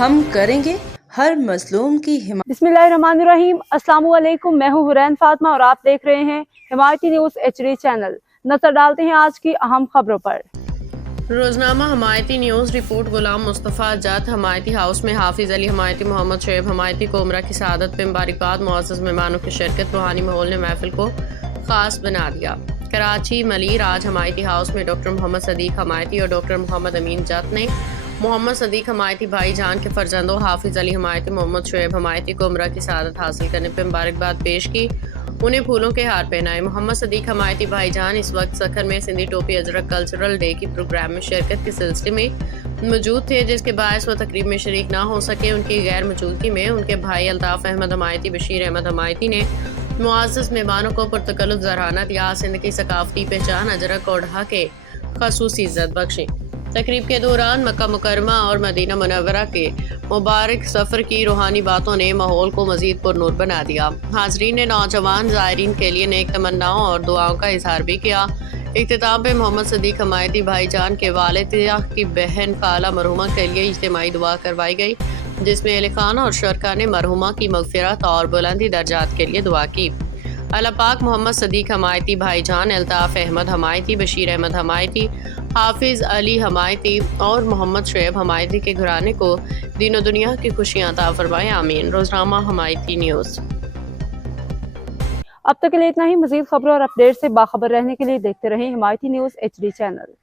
ہم کریں گے ہر مظلوم کی حمایت۔ بسمillahirrahmanirrahim، السلام علیکم، میں ہوں حرین فاطمہ اور آپ دیکھ رہے ہیں حمایتی نیوز HD چینل۔ نظر ڈالتے ہیں آج کی اہم خبروں پر۔ روزنامہ حمایتی نیوز رپورٹ غلام مصطفیٰ جت حمایتی ہاؤس میں حافظ علی حمایتی، محمد شعیب حمایتی کو عمرہ کی سعادت پہ مبارکباد، معزز مہمانوں کی شرکت، روحانی ماحول نے محفل کو خاص بنا دیا۔ کراچی ملی راج حمایتی ہاؤس میں ڈاکٹر محمد صدیق حمایتی اور ڈاکٹر محمد امین جت نے محمد صدیق حمایتی بھائی جان کے فرزندوں حافظ علی حمایتی، محمد شعیب حمایتی کو عمرہ کی سعادت حاصل کرنے پہ مبارکباد پیش کی، انہیں پھولوں کے ہار پہنائے۔ محمد صدیق حمایتی بھائی جان اس وقت سکھر میں سندھی ٹوپی اجرک کلچرل ڈے کی پروگرام میں شرکت کے سلسلے میں موجود تھے، جس کے باعث وہ تقریب میں شریک نہ ہو سکے۔ ان کی غیر موجودگی میں ان کے بھائی الطاف احمد حمایتی، بشیر احمد حمایتی نے معزز مہمانوں کو پرتکلف زرہانت یا سندھ کی ثقافتی پہچان اجرک اوڑھا کے خصوصی عزت بخشی۔ تقریب کے دوران مکہ مکرمہ اور مدینہ منورہ کے مبارک سفر کی روحانی باتوں نے ماحول کو مزید پرنور بنا دیا۔ حاضرین نے نوجوان زائرین کے لیے نیک تمناؤں اور دعاؤں کا اظہار بھی کیا۔ اختتام پہ محمد صدیق حمایتی بھائی جان کے والد کی بہن خالہ مرحومہ کے لیے اجتماعی دعا کروائی گئی، جس میں اہل خانہ اور شرکاء نے مرحومہ کی مغفرت اور بلندی درجات کے لیے دعا کی۔ اللہ پاک محمد صدیق حمایتی بھائی جان، الطاف احمد حمایتی، بشیر احمد حمایتی، حافظ علی حمایتی اور محمد شعیب حمایتی کے گھرانے کو دین و دنیا کی خوشیاں عطا فرمائے، آمین۔ روزنامہ حمایتی نیوز۔ اب تک کے لیے اتنا ہی۔ مزید خبروں اور اپڈیٹ سے باخبر رہنے کے لیے دیکھتے رہیں حمایتی نیوز HD چینل۔